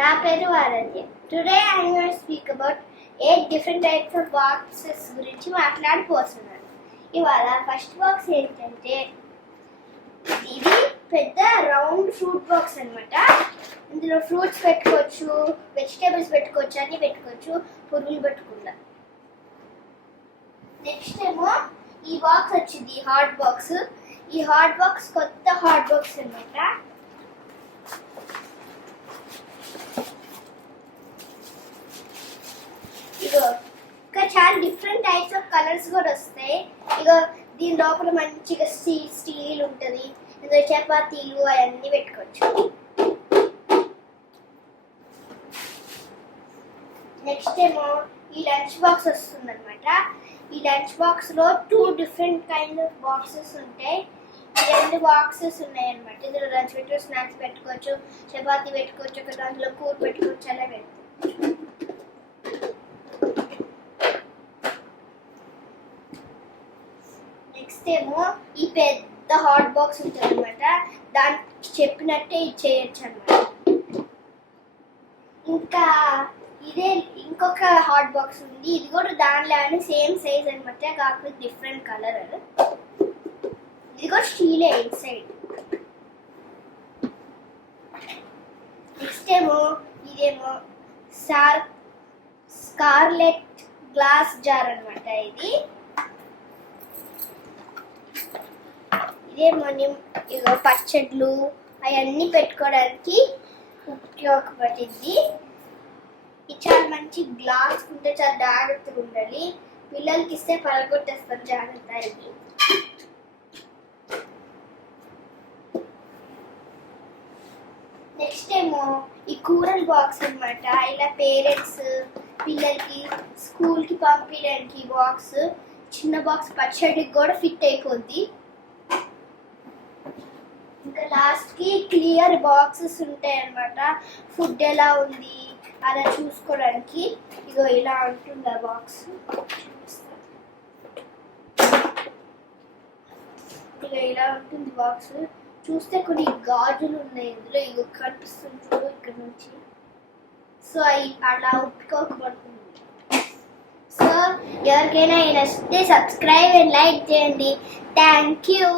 నా పేరు ఆరాధ్య. Today I will speak about 8 different types of boxes గురించి మాట్లాడబోతున్నాను. ఇవాళ ఫస్ట్ బాక్స్ ఏంటంటే ఇది పెద్ద రౌండ్ ఫ్రూట్ బాక్స్ అన్నమాట. ఇందులో ఫ్రూట్స్ పెట్టుకోవచ్చు, వెజిటేబుల్స్ పెట్టుకోవచ్చు, అన్ని పెట్టుకోవచ్చు పురుగులు పెట్టుకుండా. నెక్స్ట్ ఏమో ఈ బాక్స్ వచ్చింది హాట్ బాక్స్. ఈ హాట్ బాక్స్ కొత్త హాట్ బాక్స్ అన్నమాట. ఇగో ఇంకా చాలా డిఫరెంట్ టైప్స్ ఆఫ్ కలర్స్ కూడా వస్తాయి. ఇగో దీని లోపల మంచిగా స్టీల్ ఉంటుంది. ఇందులో చపాతీలు అవన్నీ పెట్టుకోవచ్చు. నెక్స్ట్ ఏమో ఈ లంచ్ బాక్స్ వస్తుంది అనమాట. ఈ లంచ్ బాక్స్ లో 2 డిఫరెంట్ కైండ్ ఆఫ్ బాక్సెస్ ఉంటాయి. 2 బాక్సెస్ ఉన్నాయి అనమాట. ఇందులో లంచ్ పెట్టుకో, స్నాక్స్ పెట్టుకోవచ్చు, చపాతీ పెట్టుకోవచ్చు, ఒక దాంట్లో కూర పెట్టుకోవచ్చు, అలా పెట్టుకోవచ్చు. నెక్స్ట్ ఏమో ఈ పెద్ద హాట్ బాక్స్ ఉంటుంది అనమాట. దానికి చెప్పినట్టే ఇది చేయొచ్చు అనమాట. ఇంకా ఇదే ఇంకొక హాట్ బాక్స్ ఉంది. ఇది కూడా దానిలానే సేమ్ సైజ్ అనమాట, కాకపోతే డిఫరెంట్ కలర్. ఇది కూడా స్టీలే ఇన్సైడ్. నెక్స్ట్ ఏమో ఇదేమో స్కార్లెట్ గ్లాస్ జార్ అనమాట. ఇదే మనం ఇగో పచ్చడ్లు అవన్నీ పెట్టుకోవడానికి ఉపయోగపడుతుంది. ఇది చాలా మంచి గ్లాస్ ఉంటే చాలా జాగ్రత్తగా ఉండాలి. పిల్లలకి ఇస్తే పలగొట్టేస్తారు, జాగ్రత్త. ఇది నెక్స్ట్ ఏమో ఈ కూరల బాక్స్ అనమాట. ఇలా పేరెంట్స్ పిల్లలకి స్కూల్కి పంపించడానికి బాక్స్, చిన్న బాక్స్ పచ్చడికి కూడా ఫిట్ అయిపోద్ది. ఇంకా లాస్ట్ కి క్లియర్ బాక్సెస్ ఉంటాయి అన్నమాట. ఫుడ్ ఎలా ఉంది అలా చూసుకోవడానికి. ఇగో ఇలా ఉంటుంది ఆ బాక్స్. ఇగో ఇలా ఉంటుంది బాక్స్. చూస్తే కొన్ని గాజులు ఉన్నాయి ఇందులో. ఇగో కనిపిస్తుంది చూడు ఇక్కడ నుంచి. సో అలా ఉప్పుకోకపడుతుంది. సో ఎవరికైనా నచ్చితే సబ్స్క్రైబ్ అండ్ లైక్ చేయండి. Thank you.